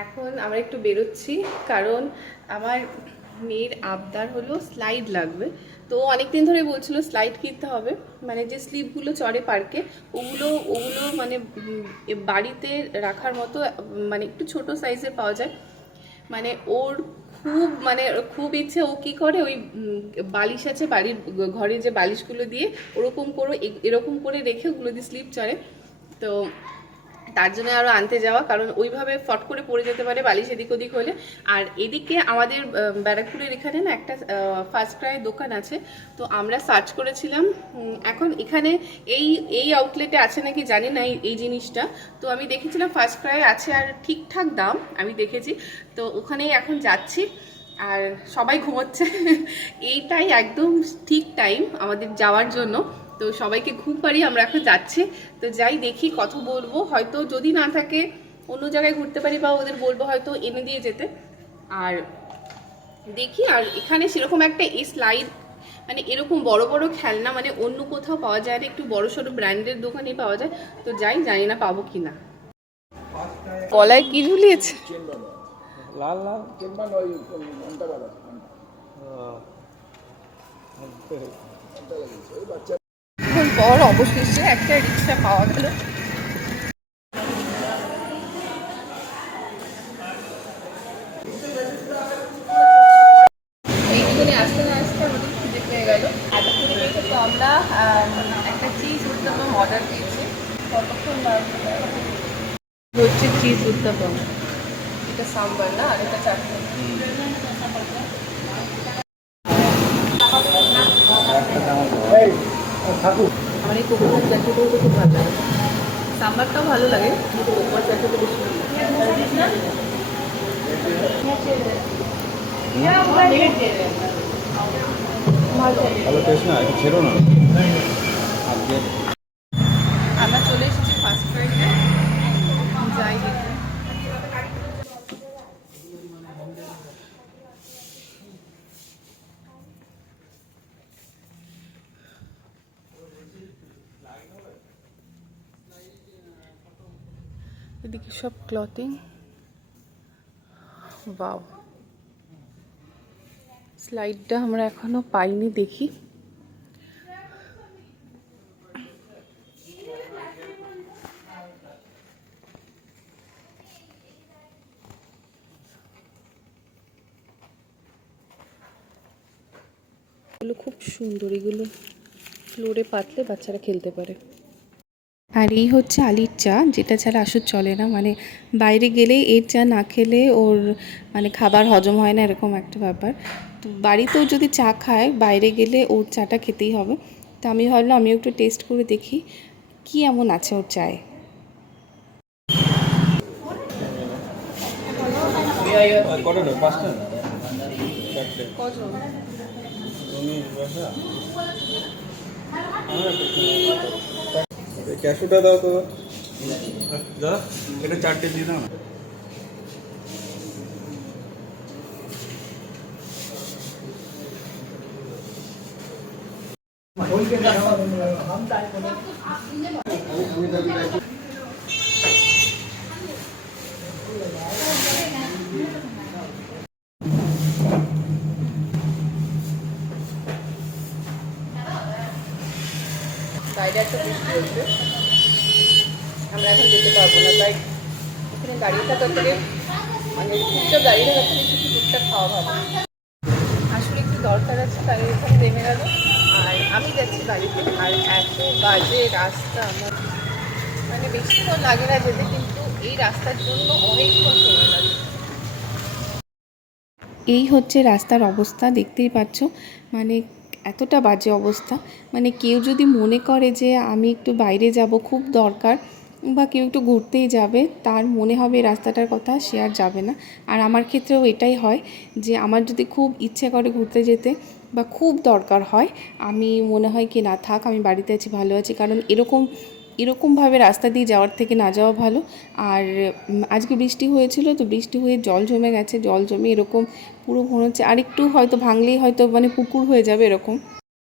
এখন আমরা একটু বেরোচ্ছি, কারণ আমার মেয়ের আবদার হলো স্লাইড লাগবে। তো অনেকদিন ধরে বলছিল স্লাইড কিনতে হবে, মানে যে স্লিপগুলো চড়ে পার্কে, ওগুলো ওগুলো মানে বাড়িতে রাখার মতো, মানে একটু ছোট সাইজের পাওয়া যায়। মানে ওর খুব মানে খুব ইচ্ছে, ও কি করে ওই বালিশ আছে বাড়ির ঘরে যে বালিশগুলো দিয়ে ওরকম করে এরকম করে রেখে ওগুলো দিয়ে স্লিপ চড়ে। তো তার জন্য আরও আনতে যাওয়া, কারণ ওইভাবে ফট করে পড়ে যেতে পারে বালিশ এদিক ওদিক হলে। আর এদিকে আমাদের ব্যারাকপুরের এখানে না একটা ফার্স্ট ক্রাই দোকান আছে, তো আমরা সার্চ করেছিলাম। এখন এখানে এই এই আউটলেটে আছে নাকি জানি না এই জিনিসটা। তো আমি দেখেছিলাম ফার্স্ট ক্রাই আছে আর ঠিকঠাক দাম আমি দেখেছি, তো ওখানেই এখন যাচ্ছি। আর সবাই ঘুমোচ্ছে এইটাই একদম ঠিক টাইম আমাদের যাওয়ার জন্য। তো সবাইকে ঘুম পাড়িয়ে আমরা এখন যাচ্ছি। তো যাই, দেখি কথা বলবো, হয়তো যদি না থাকে অন্য জায়গায় ঘুরতে পারি, বা ওদের বলবো হয়তো এনে দিয়ে যেতে। আর দেখি, আর এখানে সেরকম একটা এই স্লাইড মানে এরকম বড় বড় খেলনা মানে অন্য কোথাও পাওয়া যায় না, একটু বড় সড়ো ব্র্যান্ডের দোকানেই পাওয়া যায়। তো যাই, জানি না পাবো কিনা। গলায় কি ঝুলিয়েছে? লাল লাল চেম্বার নয়, ঘন্টা বাজা এখন পর অবশেষে একটা রিক্সা পাওয়া গেল। এইখানে আসতে না আসতে আমাদের খিদে পেয়ে গেল। এতক্ষণে পেয়েছে, তো আমরা একটা চিজ উত্তাপম অর্ডার দিয়েছি। কতক্ষণ লাগবে? হচ্ছে চিজ উত্তাপম, এটা সাম্বার না, আর এটা চাটনি। আমার এই কোকোনাট চাটনিটাও তো খুব ভালো লাগে, সাম্বারটাও ভালো লাগে, কিন্তু কোকোনাট চাটনিটা বেশি ভালো লাগে। ভালো টেস্ট না, এটা ছিল না আজকে। আমরা চলে এসেছি ফার্স্ট ফ্রাইডে, যাই দেখি। এদিকে সব ক্লথিং, ওয়াও। স্লাইডটা আমরা এখনো পাইনি, দেখি। এগুলো খুব সুন্দর, এগুলো ফ্লোরে পাতলে বাচ্চারা খেলতে পারে। আর এই হচ্ছে আলির চা, যেটা ছাড়া আসলে চলে না, মানে বাইরে গেলে এর চা না খেলে ওর মানে খাবার হজম হয় না, এরকম একটা ব্যাপার। তো বাড়িতেও যদি চা খায়, বাইরে গেলে ওর চাটা খেতেই হবে। তো আমি ভাবলাম আমিও একটু টেস্ট করে দেখি কি এমন আছে ওর চায়ে। কটা? পাঁচটা? চারটে? কজন? তুমি ক্যাশুটা দাও তো দাদা, এটা চারটে দিয়ে দাও না। বাইরে একটা বৃষ্টি হচ্ছে, আমরা এখন যেতে পারবো না, তাই এখানে দাঁড়িয়ে থাকার থেকে মানে চুপচাপ দাঁড়িয়ে থাকার থেকে কিছু টুকটাক খাওয়া ভালো। আসলে একটু দরকার আছে, তাই এখানে নেমে গেল। আর আমি যাচ্ছি বাড়িতে। আর এত বাজে রাস্তা, আমার মানে বেশিক্ষণ লাগে না যেতে, কিন্তু এই রাস্তার জন্য অনেকক্ষণ সময় লাগে। এই হচ্ছে রাস্তার অবস্থা, দেখতেই পাচ্ছ, মানে এতটা বাজে অবস্থা। মানে কেউ যদি মনে করে যে আমি একটু বাইরে যাব, খুব দরকার, বা কেউ একটু ঘুরতেই যাবে, তার মনে হবে রাস্তাটার কথা, সে আর যাবে না। আর আমার ক্ষেত্রেও এটাই হয়, যে আমার যদি খুব ইচ্ছে করে ঘুরতে যেতে বা খুব দরকার হয়, আমি মনে হয় কি না থাক, আমি বাড়িতে আছি, ভালো আছি। কারণ এরকমভাবে রাস্তা দিয়ে যাওয়ার থেকে না যাওয়া ভালো। আর আজকে বৃষ্টি হয়েছিল, তো বৃষ্টি হয়ে জল জমে গেছে, জল জমে এরকম পুরো মনে হচ্ছে আর একটু হয়তো ভাঙলেই হয়তো মানে পুকুর হয়ে যাবে এরকম।